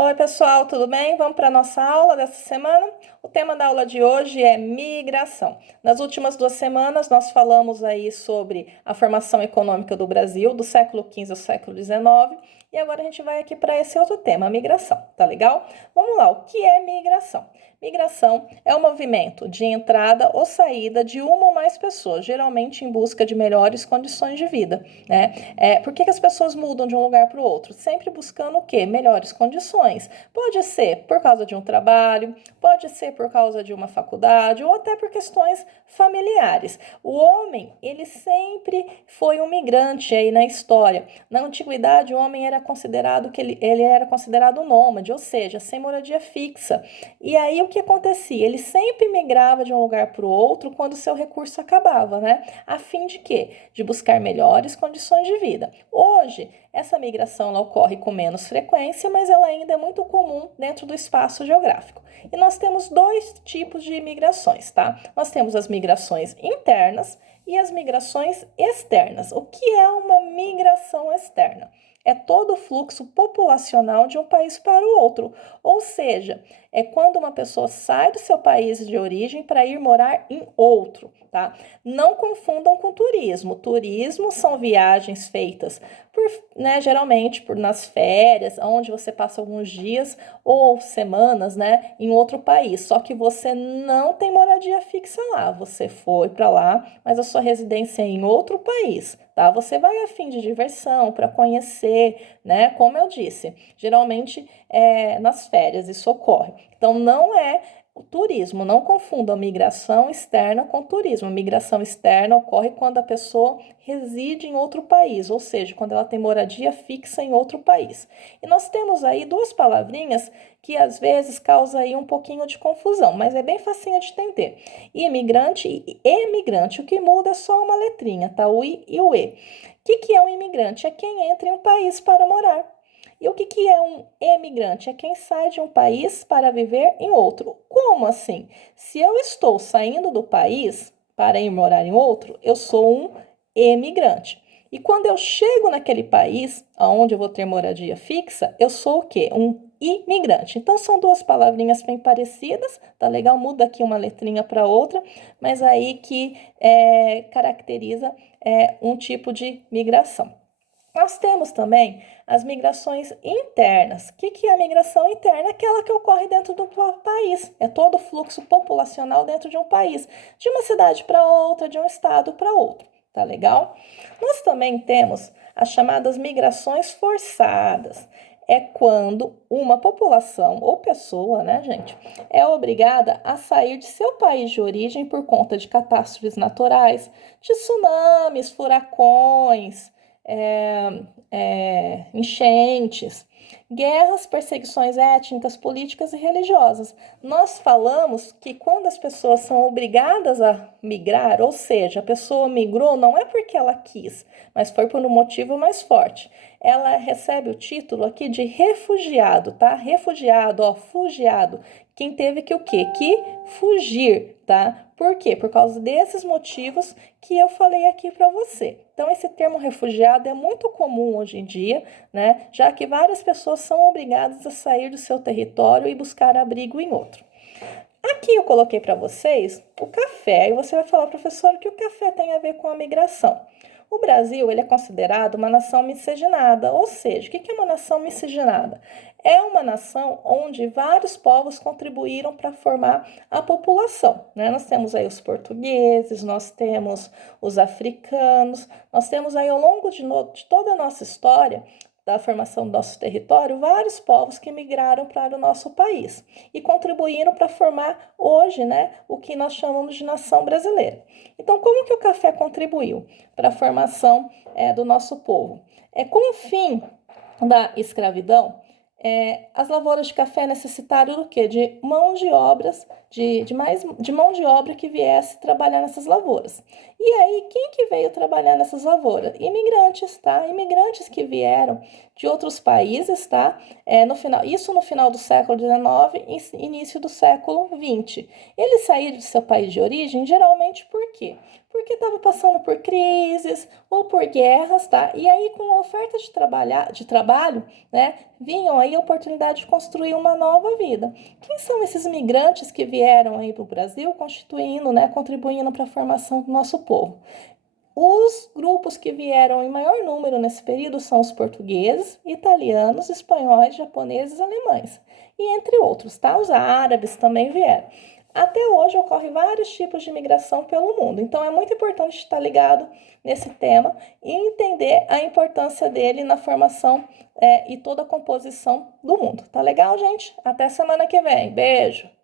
Oi, pessoal, tudo bem? Vamos para a nossa aula dessa semana? O tema da aula de hoje é migração. Nas últimas 2 semanas, nós falamos aí sobre a formação econômica do Brasil, do século XV ao século XIX, e agora a gente vai aqui para esse outro tema, a migração, tá legal? Vamos lá, o que é migração? Migração é o movimento de entrada ou saída de uma ou mais pessoas, geralmente em busca de melhores condições de vida, né? Por que as pessoas mudam de um lugar para o outro? Sempre buscando o quê? Melhores condições. Pode ser por causa de um trabalho, pode ser por causa de uma faculdade ou até por questões familiares. O homem, ele sempre foi um migrante aí na história. Na antiguidade, o homem era considerado ele era considerado nômade, ou seja, sem moradia fixa. E aí o que acontecia? Ele sempre migrava de um lugar para o outro quando o seu recurso acabava, né? A fim de quê? De buscar melhores condições de vida. Hoje, essa migração ela ocorre com menos frequência, mas ela ainda é muito comum dentro do espaço geográfico. E nós temos dois tipos de migrações, tá? Nós temos as migrações internas e as migrações externas. O que é uma migração externa? É todo o fluxo populacional de um país para o outro, ou seja, é quando uma pessoa sai do seu país de origem para ir morar em outro, tá? Não confundam com turismo. Turismo são viagens feitas geralmente nas férias, onde você passa alguns dias ou semanas, né, em outro país. Só que você não tem moradia fixa lá. Você foi para lá, mas a sua residência é em outro país, tá? Você vai a fim de diversão, para conhecer, né? Como eu disse, geralmente nas férias isso ocorre. Então não é o turismo, não confunda migração externa com turismo. A migração externa ocorre quando a pessoa reside em outro país, ou seja, quando ela tem moradia fixa em outro país. E nós temos aí duas palavrinhas que às vezes causa aí um pouquinho de confusão, mas é bem facinho de entender. Imigrante e emigrante, o que muda é só uma letrinha, tá? O I e o E. O que é um imigrante? É quem entra em um país para morar. E o que é um emigrante? É quem sai de um país para viver em outro. Como assim? Se eu estou saindo do país para ir morar em outro, eu sou um emigrante. E quando eu chego naquele país onde eu vou ter moradia fixa, eu sou o quê? Um imigrante. Então são duas palavrinhas bem parecidas, tá legal? Muda aqui uma letrinha para outra, mas aí que caracteriza um tipo de migração. Nós temos também as migrações internas. O que é a migração interna? Aquela que ocorre dentro do país. É todo o fluxo populacional dentro de um país, de uma cidade para outra, de um estado para outro. Tá legal? Nós também temos as chamadas migrações forçadas. É quando uma população ou pessoa, né, gente, é obrigada a sair de seu país de origem por conta de catástrofes naturais, de tsunamis, furacões, enchentes, guerras, perseguições étnicas, políticas e religiosas. Nós falamos que quando as pessoas são obrigadas a migrar, ou seja, a pessoa migrou não é porque ela quis, mas foi por um motivo mais forte. Ela recebe o título aqui de refugiado, tá? Refugiado, ó, fugiado. Quem teve que o quê? Que fugir, tá? Por quê? Por causa desses motivos que eu falei aqui para você. Então, esse termo refugiado é muito comum hoje em dia, né? Já que várias pessoas são obrigadas a sair do seu território e buscar abrigo em outro. Aqui eu coloquei para vocês o café, e você vai falar, professor, o que o café tem a ver com a migração? O Brasil ele é considerado uma nação miscigenada, ou seja, o que é uma nação miscigenada? É uma nação onde vários povos contribuíram para formar a população, né? Nós temos aí os portugueses, nós temos os africanos, nós temos aí ao longo de toda a nossa história da formação do nosso território, vários povos que migraram para o nosso país e contribuíram para formar hoje, né, o que nós chamamos de nação brasileira. Então, como que o café contribuiu para a formação do nosso povo? Com o fim da escravidão, as lavouras de café necessitaram do quê? De mão de obras, de mão de obra que viesse trabalhar nessas lavouras. E aí, quem que veio trabalhar nessas lavouras? Imigrantes, tá? Imigrantes que vieram de outros países, tá? Isso no final do século XIX e início do século XX. Eles saíram de seu país de origem, geralmente por quê? porque estava passando por crises ou por guerras, tá? E aí, com a oferta de trabalho, né, vinham aí a oportunidade de construir uma nova vida. Quem são esses migrantes que vieram aí para o Brasil, constituindo, né, contribuindo para a formação do nosso povo? Os grupos que vieram em maior número nesse período são os portugueses, italianos, espanhóis, japoneses, alemães. E entre outros, tá? Os árabes também vieram. Até hoje ocorrem vários tipos de imigração pelo mundo, então é muito importante estar ligado nesse tema e entender a importância dele na formação e toda a composição do mundo. Tá legal, gente? Até semana que vem. Beijo!